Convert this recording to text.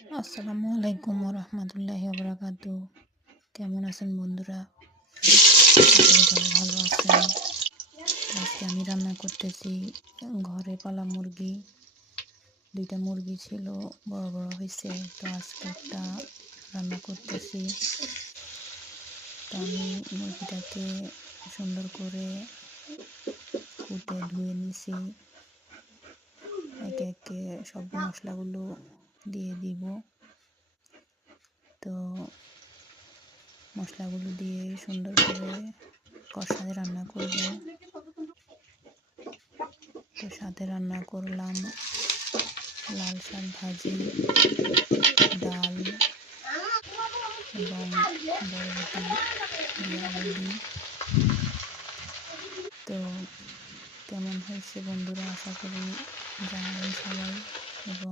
আসসালামু আলাইকুম রহমতুল্লাহি বারাকাতু। কেমন আছেন বন্ধুরা? আশা করি সবাই ভালো আছেন। তো আজকে আমি রান্না করতেছি ঘরে পালা মুরগি। 2টা মুরগি ছিল, বড় বড় হয়েছে। তো আজকে একটা রান্না করতেছি। তো আমি মুরগিটাকে সুন্দর করে কুটে ধুয়ে নিছি। একে একে সব মশলাগুলো দিয়ে দিব। তো মশলাগুলো দিয়ে সুন্দর করে কষায় রান্না করব। তো সাথে রান্না করলাম লাল শাক ভাজি, ডাল এবং বরবটি দিয়ে আলু দিই। তো কেমন হয়েছে বন্ধুরা, আশা করি জানাবেন সবাই। এবং